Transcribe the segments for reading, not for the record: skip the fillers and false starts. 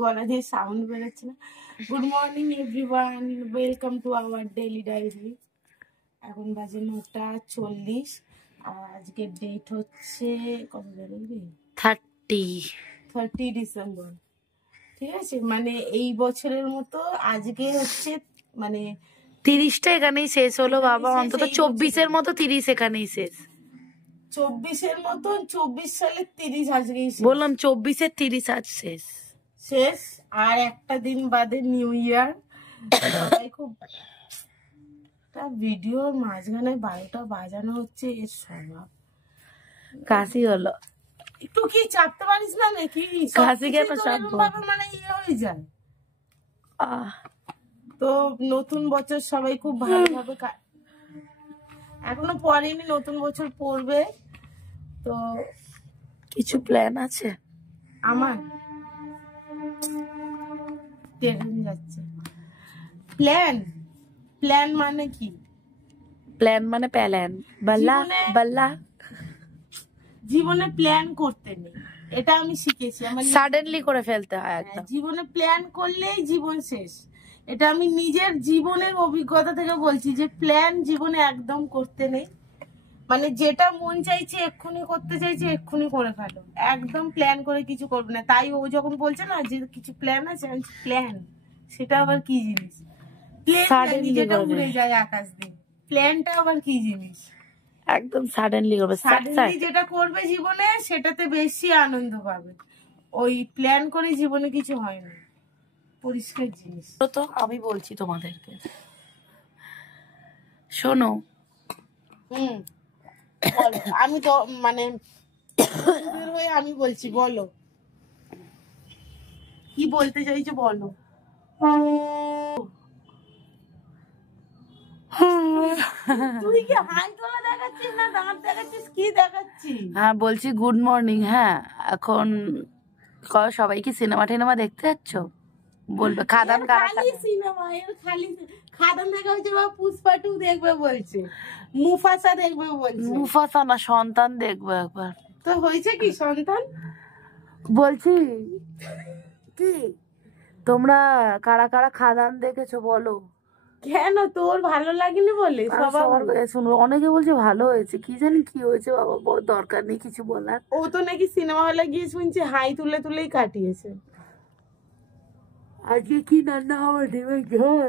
গলা দিয়ে সাউন্ড বেরোচ্ছে না। Good morning everyone, welcome to our daily diary. এখন বাজে 9:40 আর আজকের ডেট হচ্ছে কত বেরোবে, 30 ডিসেম্বর। ঠিক আছে, মানে এই বছরের মতো আজকে হচ্ছে মানে 30টা এখানেই শেষ হলো বাবা, অন্তত 24-এর মতো 30 এখানেই শেষ। 24-এর মতন 24 সালের 30 আজকেই বললাম, 24-এর 30 আজ শেষ। আর একটা দিন বাদে নিউ ইয়ার। সবাই খুব ভিডিওর মাঝখানে 12টা বাজানো হচ্ছে, এর স্বভাব। কাশি হলো, একটু কি চাপতে পারিস না নাকি? কাশি কেন চাপবো, মানে ইয়ে হয়ে যায়। তো নতুন বছর সবাই খুব ভালোভাবে এখনো পড়েনি, নতুন বছর পড়বে। তো কিছু প্ল্যান আছে আমার, ট্রেন যাচ্ছে। প্ল্যান মানে কি? প্ল্যান মানে প্যালান, বাল্লা বাল্লা। জীবনে প্ল্যান করতে নেই, এটা আমি শিখেছি। আমার সাডেনলি করে ফেলতে হয় একদম। জীবনে প্ল্যান করলেই জীবন শেষ। এটা আমি নিজের জীবনের অভিজ্ঞতা থেকে বলছি যে প্ল্যান জীবনে একদম করতে নেই। মানে যেটা মন চাইছে এক্ষুনি করতে চাইছে এক্ষুনি করে ফেলো, একদম প্ল্যান করে কিছু করবে না। তাই ও যখন বলছে না যে কিছু প্ল্যান আছে, প্ল্যান সেটা আবার কি জিনিস? যেটা উড়ে যায় আকাশ দিয়ে, প্ল্যানটা আবার কি জিনিস? একদম সাডেনলি করবে। সাডেনলি যেটা করবে জীবনে সেটাতে বেশি আনন্দ পাবে। ওই প্ল্যান করে জীবনে কিছু হয় না, পরিষ্কার জিনিস। তো আমি বলছি তোমাদেরকে, শোনো। আমি তো মানে আমি বলছি, বলো কি বলতে চাইছো, বলো। তুই কি হাই তোলা দেখাচ্ছিস না দাঁত দেখাচ্ছিস, কি দেখাচ্ছিস? হ্যাঁ বলছি গুড মর্নিং। হ্যাঁ, এখন সবাই কি সিনেমা টিনেমা দেখতে যাচ্ছ? বলবে খাদান সিনেমা, খালি খাদান দেখা হচ্ছে বা পুষ্পা 2 দেখবে বলছে, মুফাসা দেখবে বলছে। মুফাসা না, সন্তান দেখবে একবার। তো হয়েছে কি সন্তান? বলছি কি তোমরা কারা কারা খাদান দেখেছো বলো? কেন তোর ভালো লাগেনি বলে? সবার শুনো, অনেকে বলছে ভালো হয়েছে, কি জানি কি হয়েছে বাবা, বড় দরকার নেই কিছু বলার। ও তো নাকি সিনেমা হলে গিয়ে শুনছি হাই তুলে তুলেই কাটিয়েছে। আজকে কি রান্না হবে? ডিমের ঝোল,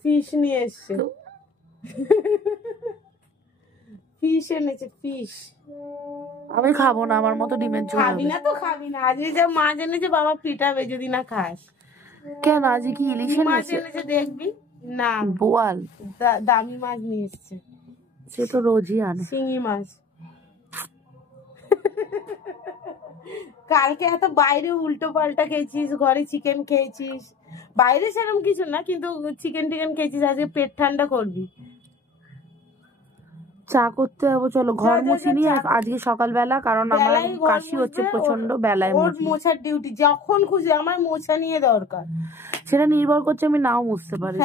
ফিশ নিয়ে এসছে, ফিশ এনেছে, ফিশ। আমি খাবো না, আমার মতো ডিমের ঝোল খাবি না তো খাবি না। আজকে যা মাছ এনেছে বাবা পিটাবে যদি না খাস। কেন আজকে কি ইলিশ মাছ এনেছে দেখবি না? বোয়াল, দামি মাছ নিয়ে এসছে। সে তো রোজই আনে শিঙি মাছ। কালকে এত বাইরে উল্টো পাল্টা খেয়েছিস, ঘরে চিকেন খেয়েছিস। বাইরে সেরকম কিছু না, কিন্তু চিকেন টিকেন খেয়েছিস। আজকে পেট ঠান্ডা করবি। চা করতে যাবো, চলো ঘর মুছি নিয়ে আজকে সকালবেলা, কারণ আমার কাশি হচ্ছে প্রচন্ড। বেলায় মোছার ডিউটি যখন খুশি, আমার মোছা নিয়ে দরকার। সেটা নির্ভর করছে, আমি নাও মুছতে পারি।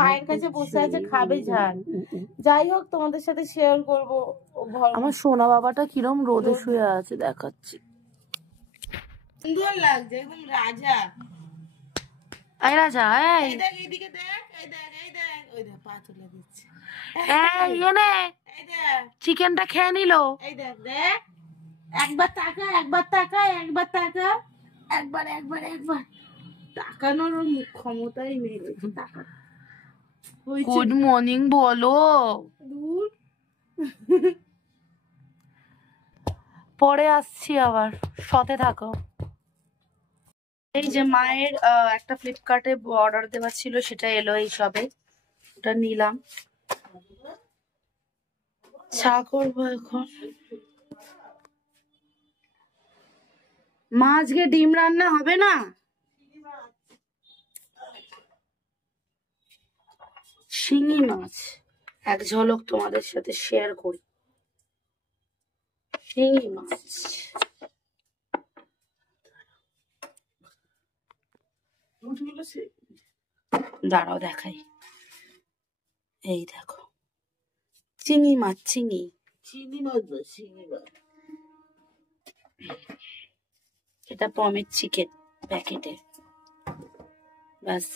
পায়ের কাছে বসে আছে, খাবে ঝাল। যাই হোক, তোমাদের সাথে শেয়ার করবো। আমার সোনা বাবাটা কিরম রোদে শুয়ে আছে দেখাচ্ছি, সুন্দর লাগছে, একদম রাজা। এই রাজা, এই দেখ এইদিকে দেখ, এই দেখ এই দেখ, ওই দেখ পা তুলে দিচ্ছে। চিকেনটা খেয়ে নিল। এই দেখ দেখ, একবার তাকা, একবার তাকা, একবার তাকা, একবার একবার একবার তাকানোর ক্ষমতাই নেই। গুড মর্নিং বলো, পরে আসছি আবার, সাথে থাকো। এই যে মায়ের একটা ফ্লিপকার্টে অর্ডার দেওয়া ছিল, সেটা এলো এই সবে, ওটা নিলাম। চা করবো এখন। মা আজকে ডিম রান্না হবে না? শিঙি মাছ এক ঝলক তোমাদের সাথে শেয়ার করি। শিঙি মাছ দাঁড়াও দেখাই, এই দেখো চিংড়ি মাছ, চিংড়ি মাছ, এটা পমের চিকেন। প্যাকেটে। ব্যাস,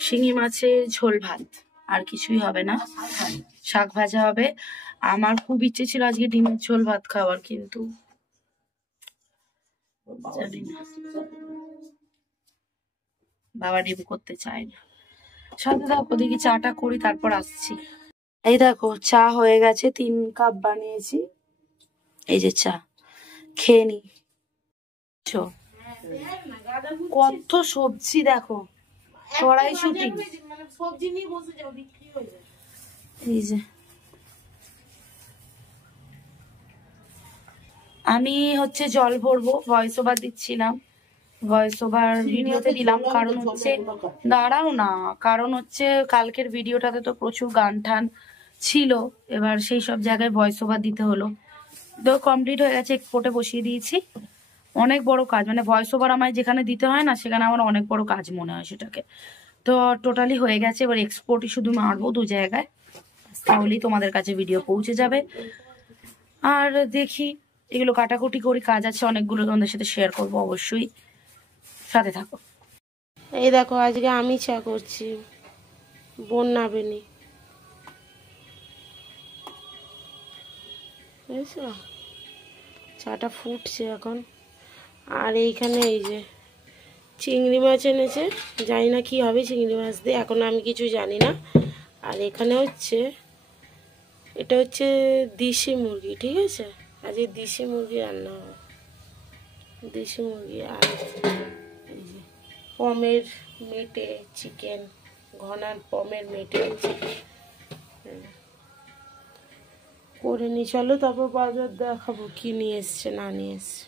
শিঙি মাছের ঝোল ভাত, আর কিছুই হবে না। শাক ভাজা হবে। আমার খুব ইচ্ছে ছিল আজকে ডিমের ঝোল ভাত খাওয়ার, কিন্তু জানি না, বাবা ডিম করতে চায় না। সাথে দেখো দেখি চাটা করি, তারপর আসছি। এই দেখো চা হয়ে গেছে, 3 কাপ বানিয়েছি। এই যে চা, খেয়ে নি। কত সবজি দেখো, কড়াইশুঁটি, সবজি নিয়ে বসে যাও, বিক্রি হয়ে যায়। এই যে আমি হচ্ছে জল ভরবো, ভয়েস ওভার দিচ্ছিলাম, ভয়েস ওভার ভিডিওতে দিলাম, কারণ হচ্ছে দাঁড়াও না, কারণ হচ্ছে কালকের ভিডিওটাতে তো প্রচুর গান টান ছিল, এবার সেই সব জায়গায় ভয়েস ওভার দিতে হলো। তো কমপ্লিট হয়ে গেছে, এক্সপোর্টে বসিয়ে দিয়েছি। অনেক বড় কাজ, মানে ভয়েস ওভার আমায় যেখানে দিতে হয় না, সেখানে আমার অনেক বড় কাজ মনে হয় সেটাকে। তো টোটালি হয়ে গেছে, এবার এক্সপোর্টই শুধু মারবো 2 জায়গায়, তাহলেই তোমাদের কাছে ভিডিও পৌঁছে যাবে। আর দেখি, এগুলো কাটাকুটি করি, কাজ আছে অনেকগুলো, তোমাদের সাথে শেয়ার করবো অবশ্যই, সাথে থাকো। এই দেখো আজকে আমি চা করছি, বোন নাবেনি, বুঝেছো? চাটা ফুটছে এখন। আর এইখানে এই যে চিংড়ি মাছ এনেছে, জানি না কি হবে চিংড়ি মাছ দিয়ে, এখন আমি কিছু জানি না। আর এখানে হচ্ছে, এটা হচ্ছে দেশি মুরগি, ঠিক আছে? আজকে দেশি মুরগি রান্না হবে, দেশি মুরগি। আর এই যে পমের মেটে চিকেন, ঘনার পমের মেটে চিকেন করে নি। চলো তারপর বাজার দেখাবো কি নিয়ে এসছে না নিয়ে এসছে।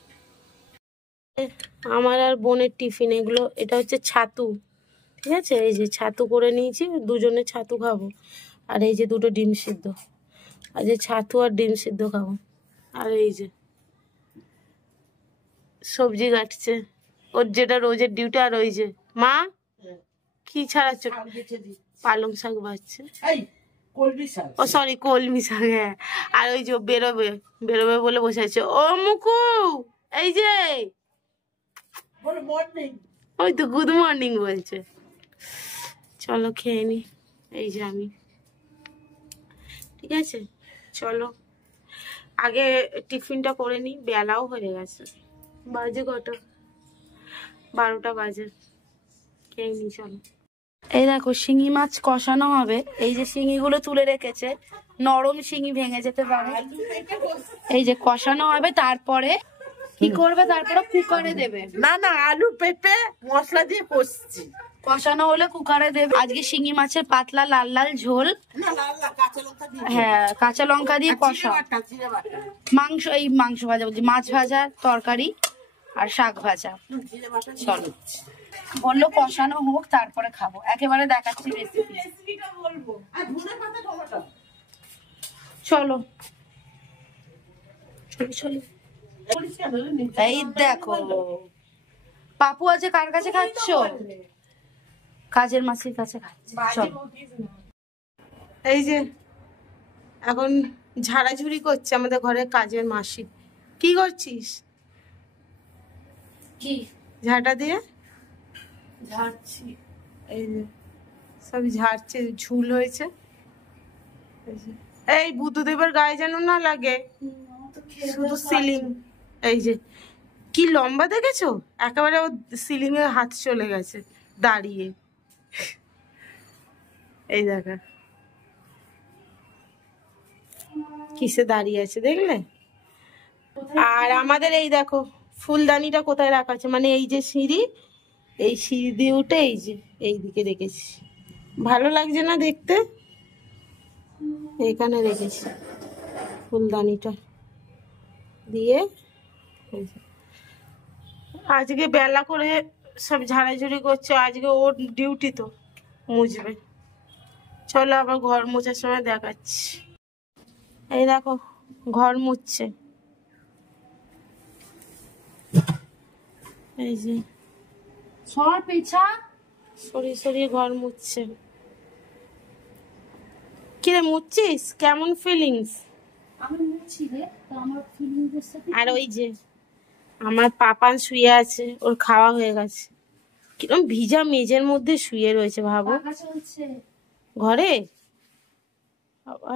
আমার আর বোনের টিফিন এগুলো, এটা হচ্ছে ছাতু, ঠিক আছে? এই যে ছাতু করে নিয়েছি, দুজনে ছাতু খাবো। আর এই যে 2টো ডিম সিদ্ধ, আর যে ছাতু আর ডিম সিদ্ধ খাবো। আর এই যে সবজি কাটছে, ওর যেটা রোজের ডিউটি। আর ওই যে মা কি ছাড়াচ্ছ? পালং শাক বাজছে, ও সরি কলমি শাক, হ্যাঁ। আর ওই যে বেরোবে বেরোবে বলে বসে আছে। ও মুকু, এই যে ওই তো গুড মর্নিং বলছে। চলো খেয়ে নি, এই যে আমি, ঠিক আছে? চলো আগে টিফিনটা করে নি, বেলাও হয়ে গেছে, বাজে কটা, 12টা বাজে। খেয়ে নি চলো। এই দেখো শিঙি মাছ কষানো হবে, এই যে শিঙিগুলো তুলে রেখেছে, নরম শিঙি ভেঙে যেতে পারে। এই যে কষানো হবে, তারপরে কি করবে, তারপরে কুকারে দেবে। না না, আলু পেঁপে মশলা দিয়ে কষছি, কষানো হলে কুকারে দেবে। আজকে শিঙি মাছের পাতলা লাল লাল ঝোল, হ্যাঁ কাঁচা লঙ্কা দিয়ে কষা, মাংস, এই মাংস ভাজা বলছি, মাছ ভাজা, তরকারি আর শাক ভাজা। চলো, বললো কষানো হোক তারপরে খাবো, একেবারে দেখাচ্ছি রেসিপি। চলো চলো, এই দেখো পাপু আছে, কার কাছে খাচ্ছ? কাজের মাসির কাছে খাচ্ছি। চলো, এই যে এখন ঝাড়াঝুড়ি করছে আমাদের ঘরে কাজের মাসি। কি করছিস? কি ঝাঁটা দিয়ে ঝাড়ছি? এই যে সব ঝাড়ছে, ঝুল হয়েছে। এই বুদ্ধদেবের গায়ে যেন না লাগে, শুধু সিলিং। এই যে কি লম্বা দেখেছো, একেবারে ও সিলিং এ হাত চলে গেছে দাঁড়িয়ে। এই দেখা কিসে দাঁড়িয়ে আছে দেখলে? আর আমাদের এই দেখো ফুলদানিটা কোথায় রাখা আছে, মানে এই যে সিঁড়ি, এই সিঁড়ি দিয়ে উঠে এই যে এই দিকে রেখেছি, ভালো লাগছে না দেখতে, এখানে রেখেছি ফুলদানিটা দিয়ে। আজকে বেলা করে সব ঝাড়াঝুড়ি করছে, আজকে ওর ডিউটি তো মুছবে। চলো আবার ঘর মোছার সময় দেখাচ্ছি। এই দেখো ঘর মুছছে, এই যে সর পিছা, সরিয়ে সরিয়ে ঘর মুছছে। কিরে মুছছিস, কেমন ফিলিংস? আমি মুছি রে, তো আমার ফিলিংসের সাথে। আর ওই যে আমার পাপান শুয়ে আছে, ওর খাওয়া হয়ে গেছে। কিরম ভিজা মেজের মধ্যে শুয়ে রয়েছে ভাবো। ঘরে বাবা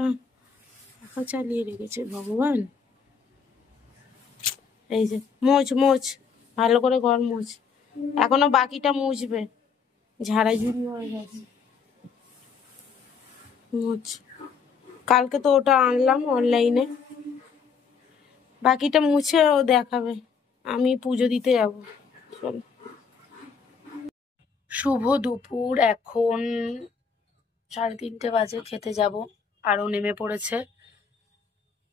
পাখা চালিয়ে রেখেছে ভগবান। এই যে মোচ মোচ, ভালো করে ঘর মোচ, এখনো বাকিটা মুছবে, ঝাড়াঝুড়ি হয়ে গেছে। মোচ, কালকে তো ওটা আনলাম অনলাইনে, বাকিটা মুছে ও দেখাবে। আমি পুজো দিতে যাবো। চলো। শুভ দুপুর, এখন 3:30 বাজে, খেতে যাব। আরো নেমে পড়েছে।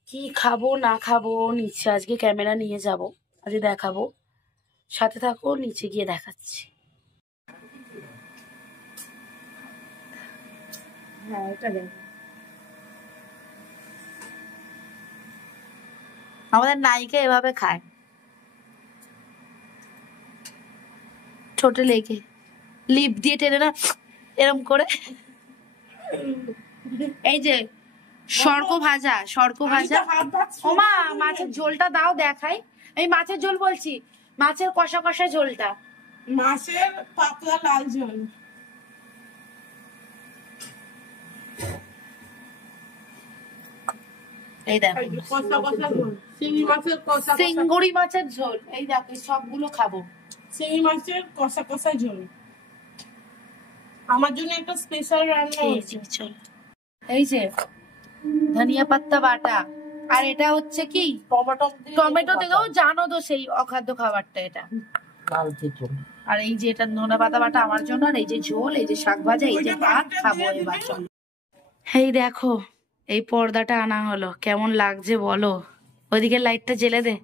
কি খাবো না খাবো নিচে আজকে ক্যামেরা নিয়ে যাব, আজকে দেখাবো, সাথে থাকো, নিচে গিয়ে দেখাচ্ছি। হ্যাঁ এটা দেখো। আমাদের নায়িকা এভাবে খায়, ছোট লেগে লিপ দিয়ে টেনে না এরম করে। এই যে সর্ক ভাজা, সর্ক ভাজা। ওমা মাছের ঝোলটা দাও দেখাই। এই মাছের ঝোল বলছি, মাছের কষা কষা ঝোলটা, মাছের পাতলা লাল ঝোল। এই দেখো কষা কষা ঝোল, চিংড়ি মাছের কষা কষা, চিংড়ি মাছের ঝোল। এই দেখো এই সবগুলো খাবো। চিংড়ি মাছের কষা কষা ঝোল। আমার জন্য একটা স্পেশাল রান্না হয়েছে। চল, এই যে ধনিয়া পাত্তা বাটা, আর এটা হচ্ছে কি টমেটো থেকেও জানো তো সেই অখাদ্য খাবারটা এটা। আর এই যে এটা ধনে পাতা বাটা আমার জন্য, আর এই যে ঝোল, এই যে শাক ভাজা, এই যে ভাত খাবো এবার। চলো, এই দেখো এই পর্দাটা আনা হলো, কেমন লাগছে বলো। ওইদিকে লাইটটা জ্বেলে দে,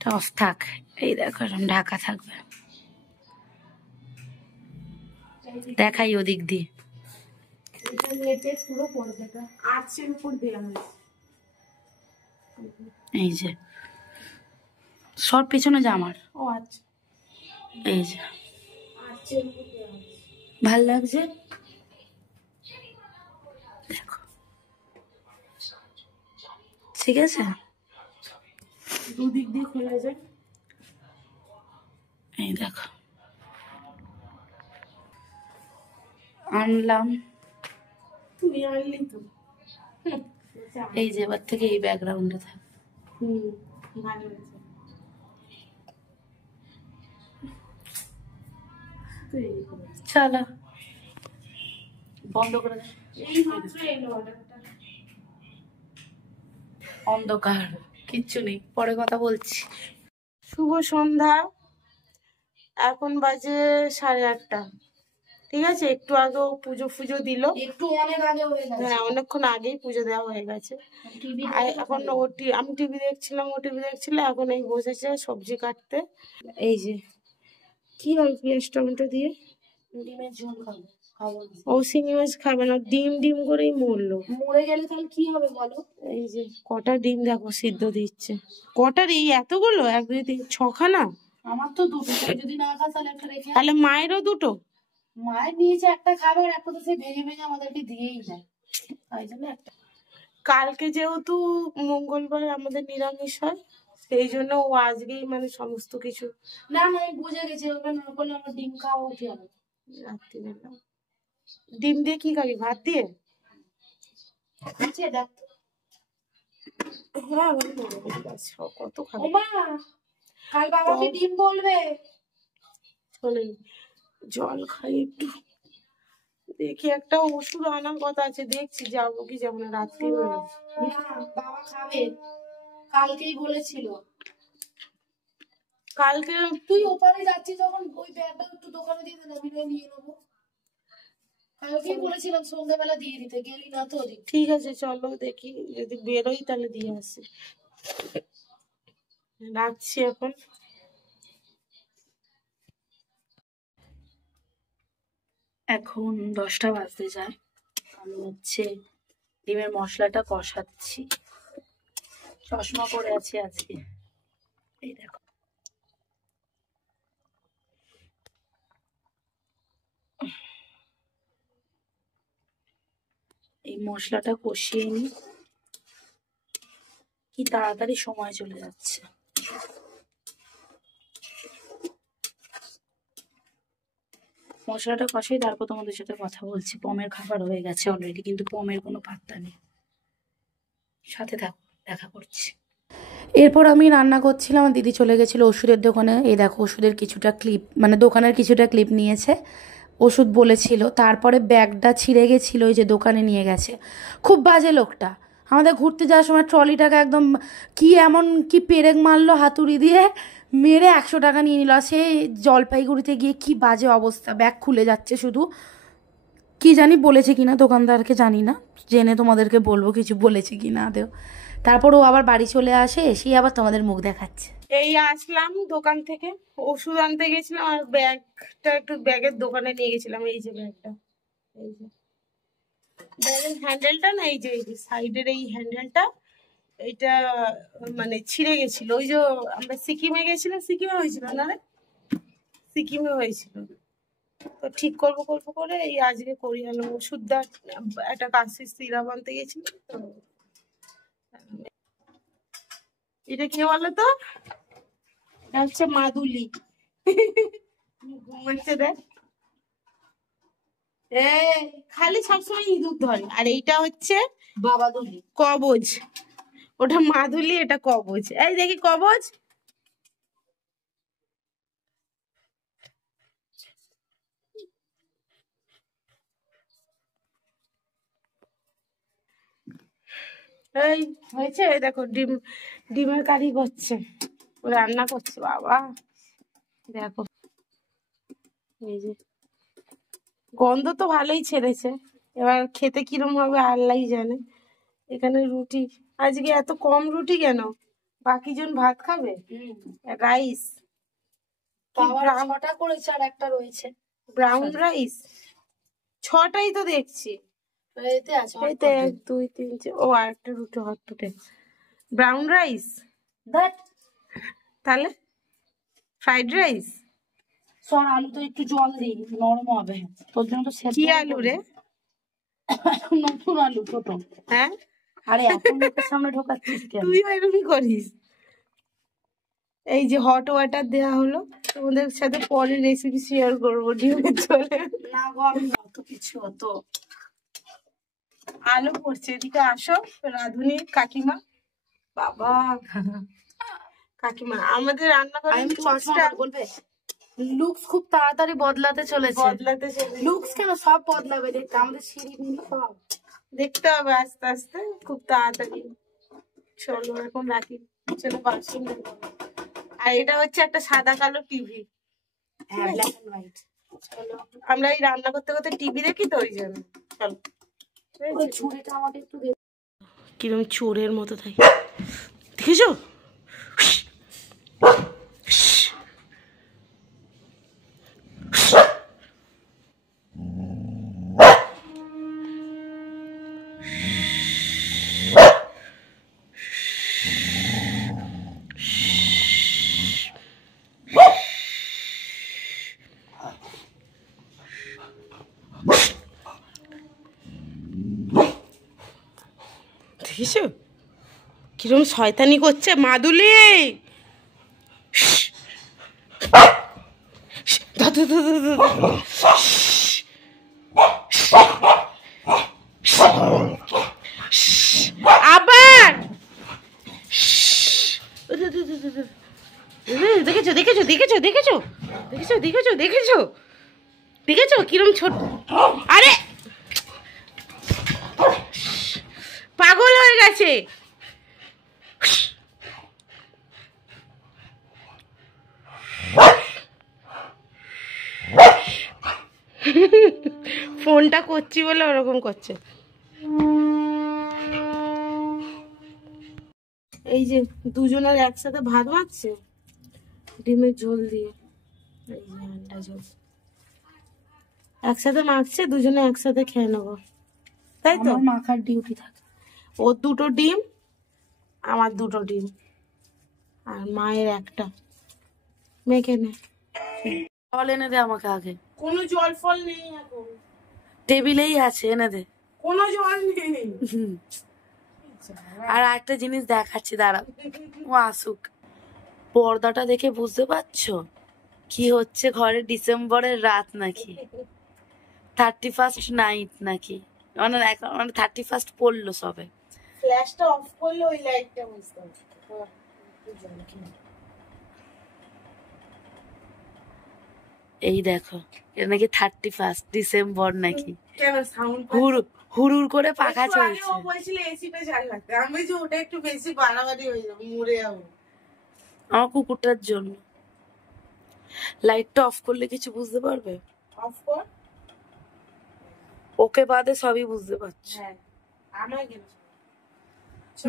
অফ থাক। এই দেখো এরকম ঢাকা থাকবে, দেখাই ওদিক দিয়ে। পুরো পর্দাটা আর্চের উপর দেওয়া হয়েছে। এই যে সব পিছনে জামার, ও আচ্ছা, এই যে আর্চের উপর দেওয়া হয়েছে। ভাল লাগছে দেখো, ঠিক আছে। দুদিক দিয়ে খোলা যায়। এই দেখো আনলাম, তুমি আনলি তো। এই যে এবার থেকে এই ব্যাকগ্রাউন্ডে থাক। ভালো হয়েছে। চলো বন্ধ করে দে। এই মাত্র এলো অর্ডারটা। অন্ধকার, কিচ্ছু নেই, পরে কথা বলছি। শুভ সন্ধ্যা, এখন বাজে 8:30। ঠিক আছে, একটু আগেও পুজো ফুজো দিল। একটু অনেক আগে হয়ে গেছে। হ্যাঁ অনেকক্ষণ আগেই পুজো দেওয়া হয়ে গেছে। আর এখন আমি টিভি দেখছিলাম, ও টিভি দেখছিল, এখন এই বসেছে সবজি কাটতে। এই যে কি হয় পেঁয়াজ টমেটো দিয়ে ডিমের ঝোল খাবো, খাবো না। ও চিংড়ি মাছ খাবে না, ডিম ডিম করেই মরলো। মরে গেলে তাহলে কি হবে বলো। এই যে কটা ডিম দেখো সিদ্ধ দিচ্ছে, কটার এই এতগুলো, 1 2 3 6খানা। আমার তো দুটো, তুই যদি না খাস তাহলে একটা রেখে আয়। তাহলে মায়েরও দুটো। মায়ের নিয়েছে একটা খাবার, একটা তো সে ভেঙে ভেঙে আমাদেরকে দিয়েই যায়, তাই জন্য একটা। কালকে যেহেতু মঙ্গলবার আমাদের নিরামিষ হয়, সেই জন্য ও আজকেই মানে সমস্ত কিছু না না আমি বুঝে গেছি, ওটা না করলে আমার ডিম খাওয়া উঠে যাবে রাত্রিবেলা। ডিম দিয়ে কি খাবি, ভাত দিয়ে? নিচে দেখ তো। হ্যাঁ আমি মনে করি বাস, কত খাবো। ওমা কাল বাবাকে ডিম বলবে। শোনেন, জল খাই একটু, দেখি একটা ওষুধ আনার কথা আছে, দেখছি যাবো কি যাবো না, রাত্রি বেলা। না বাবা খাবে, কালকেই বলেছিল। কালকে তুই ওপারে যাচ্ছিস যখন, ওই ব্যাগটা একটু দোকানে দিয়ে দেন, আমি নিয়ে নেবো। কালকেই বলেছিলাম সন্ধ্যাবেলা দিয়ে দিতে, গেলি না তো ওদিক। ঠিক আছে চলো দেখি, যদি বেরোই তাহলে দিয়ে আসি। রাখছি এখন। এখন 10টা বাজতে যায়, আমি হচ্ছে ডিমের মশলাটা কষাচ্ছি। চশমা পরে আছি আজকে, এই দেখো। এই মশলাটা কষিয়ে নিই, কি তাড়াতাড়ি সময় চলে যাচ্ছে। মশলাটা কষাই তারপর তোমাদের সাথে কথা বলছি। পমের খাবার হয়ে গেছে অলরেডি, কিন্তু পমের কোনো পাত্তা নেই। সাথে থাকো, দেখা করছি। এরপর আমি রান্না করছিলাম, আমার দিদি চলে গেছিলো ওষুধের দোকানে। এই দেখো ওষুধের কিছুটা ক্লিপ, মানে দোকানের কিছুটা ক্লিপ নিয়েছে, ওষুধ বলেছিল। তারপরে ব্যাগটা ছিঁড়ে গেছিলো, ওই যে দোকানে নিয়ে গেছে। খুব বাজে লোকটা। আমাদের ঘুরতে যাওয়ার সময় ট্রলিটাকে একদম কি এমন কি পেরেক মারলো হাতুড়ি দিয়ে, মেরে 100 টাকা নিয়ে নিল। সে জলপাইগুড়িতে গিয়ে কি বাজে অবস্থা, ব্যাগ খুলে যাচ্ছে শুধু। কি জানি বলেছে কিনা দোকানদারকে, জানি না, জেনে তোমাদেরকে বলবো কিছু বলেছে কিনা আদেও। তারপর ও আবার বাড়ি চলে আসে, এসেই আবার তোমাদের মুখ দেখাচ্ছে। এই আসলাম দোকান থেকে, ওষুধ আনতে গেছিলাম আর ব্যাগটা একটু ব্যাগের দোকানে নিয়ে গেছিলাম। এই যে ব্যাগটা, এই যে ব্যাগের হ্যান্ডেলটা না, এই যে সাইডের এই হ্যান্ডেলটা, এইটা মানে ছিঁড়ে গেছিল। ওই যে আমরা সিকিমে গেছিলাম, সিকিমে হয়েছিল না রে, সিকিমে হয়েছিল। তো ঠিক করবো করবো করে এই আজকে করি আনলাম। ওষুধটা একটা কাশির সিরাপ আনতে গেছিলাম। তো এটা কে বলো তো, এটা হচ্ছে মাদুলি। ঘুমাচ্ছে দেখ, খালি সবসময় ইঁদুর ধরে। আর এইটা হচ্ছে বাবাদুলি, কবজ। ওটা মাদুলি, এটা কবজ। এই দেখি কবজ। এই হয়েছে, এই দেখো ডিমের কারি করছে, ও রান্না করছে। বাবা দেখো, এই যে গন্ধ তো ভালোই ছেড়েছে, এবার খেতে কিরম হবে আল্লাহই জানে। এখানে রুটি, আজকে এত কম রুটি কেন? বাকি জন ভাত খাবে। রাইস ছটা করেছে আর একটা রয়েছে, ব্রাউন রাইস 6টাই তো দেখছি। এতে আছে এই তো 1 2 3 4, ও আর একটা রুটি হটপটে। Brown rice, that. তাহলে ফ্রাইড রাইস। সর, আলু তো একটু জল দিই, নরম হবে। তোর জন্য তো সেদ্ধ কি আলু রে? নতুন আলু, ছোট। হ্যাঁ, আরে এখন মুখের সামনে ঢোকাচ্ছিস কেন? তুইও এরকমই করিস। এই যে হট ওয়াটার দেওয়া হলো, তোমাদের সাথে পরে রেসিপি শেয়ার করবো ডিমের ঝোলে। না গো, আমি অত কিছু অত। আলু পড়ছে, এদিকে আসো রাধুনি কাকিমা। বাবা কাকিমা আমাদের রান্না করার লুকসটা বলবে, লুকস খুব তাড়াতাড়ি বদলাতে চলেছে। বদলাতে চলেছে। লুকস কেন, সব বদলাবে, দেখতে আমাদের সিঁড়ি সব দেখতে হবে আস্তে আস্তে, খুব তাড়াতাড়ি। চলো এখন রাখি, চলো বাসন ধোবো। আর এটা হচ্ছে একটা সাদা কালো টিভি। হ্যাঁ, ব্ল্যাক এন্ড হোয়াইট। চলো, আমরা এই রান্না করতে করতে টিভি দেখি তো, ওই জন্য। চলো, ওই ছুরিটা আমাকে একটু দে। কিরম চোরের মতো থাকে, দেখেছো? দেখেছো কিরম শয়তানি করছে মাদুলি। আবার দেখেছো দেখেছো দেখেছো দেখেছো দেখেছো দেখেছো দেখেছো দেখেছো কিরম ছোট, আরে পাগল হয়ে গেছে। ফোনটা করছি বলে ওরকম করছে। এই যে দুজনের একসাথে ভাত মাখছে ডিমের ঝোল দিয়ে, এই যে আন্ডা ঝোল একসাথে মাখছে, দুজনে একসাথে খেয়ে নেবো, তাই তো? মাখার ডিউটি থাকে। ওর 2টো ডিম, আমার 2টো ডিম, আর মায়ের একটা। মেখে নে। জল এনে দে আমাকে আগে। কোনো জল ফল নেই এখন, টেবিলেই আছে, এনে দে। কোনো জল নেই। আর একটা জিনিস দেখাচ্ছি, দাঁড়াও ও আসুক। পর্দাটা দেখে বুঝতে পারছো কি হচ্ছে ঘরে? ডিসেম্বরের রাত নাকি? 31st নাইট নাকি? মানে 31st পড়লো সবে। ফ্ল্যাশটা অফ করলে ওই লাইটটা বুঝতে এই দেখো, এটা নাকি 31st ডিসেম্বর নাকি? কেন সাউন্ড হুড়ুর করে পাখা চলছে। ও বলছিল এসিটা চালাতে, আমি যে ওটা একটু বেশি বাড়াবাড়ি হয়ে যাবে, মরে যাবো। আমার কুকুরটার জন্য। লাইটটা অফ করলে কিছু বুঝতে পারবে? অফ কর। ওকে বাদে সবই বুঝতে পারছি। হ্যাঁ আমার কেন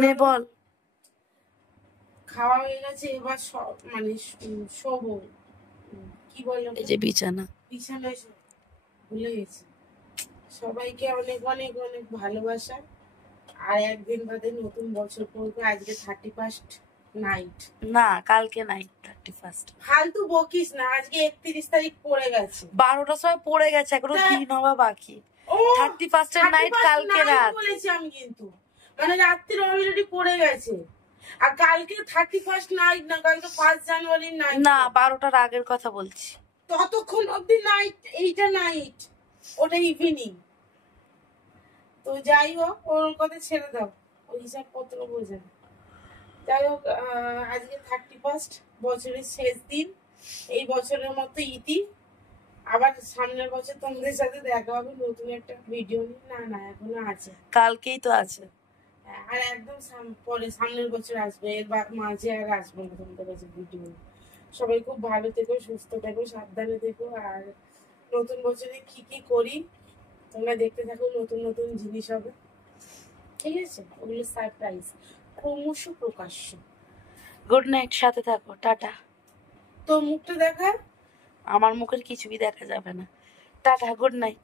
নে বল। খাওয়া হয়ে গেছে, এবার মানে শোবো। কি বললো? এই যে বিছানা। বিছানায় শোবো, ভুলে গেছি। সবাইকে অনেক অনেক অনেক ভালোবাসা। আর একদিন বাদে নতুন বছর পড়বে। আজকে 31st নাইট। না, কালকে নাই 31st। ফালতু বকিস না, আজকে 31 তারিখ পড়ে গেছে। 12টার সময় পড়ে গেছে, এখনো দিন হওয়া বাকি। 31st এর নাইট কালকে রাত বলেছি আমি, কিন্তু মানে রাত্রি অলরেডি পড়ে গেছে। আর কালকে 31st নাইট না, কালকে 1 জানুয়ারির নাইট। না, 12টার আগের কথা বলছি। ততক্ষণ অব্দি নাইট, এইটা নাইট, ওটা ইভিনিং। তো যাই হোক, ওর কথা ছেড়ে দাও, ওই হিসাব পত্র বোঝে না। যাই হোক, আজকে 31st, বছরের শেষ দিন। এই বছরের মতো ইতি। আবার সামনের বছর তোমাদের সাথে দেখা হবে নতুন একটা ভিডিও নিয়ে। না না, এখনো আছে, কালকেই তো আছে। আর একদম পরে সামনের বছর আসবে, এর মাঝে আর আসবে না তোমাদের কাছে ভিডিও। সবাই খুব ভালো থেকো, সুস্থ থেকো, সাবধানে থেকো। আর নতুন বছরে কি কি করি তোমরা দেখতে থাকো, নতুন নতুন জিনিস হবে, ঠিক আছে? ওগুলো সারপ্রাইজ, ক্রমশ প্রকাশ্য। গুড নাইট, সাথে থাকো, টাটা। তো মুখটা দেখা। আমার মুখের কিছুই দেখা যাবে না। Tata, good night.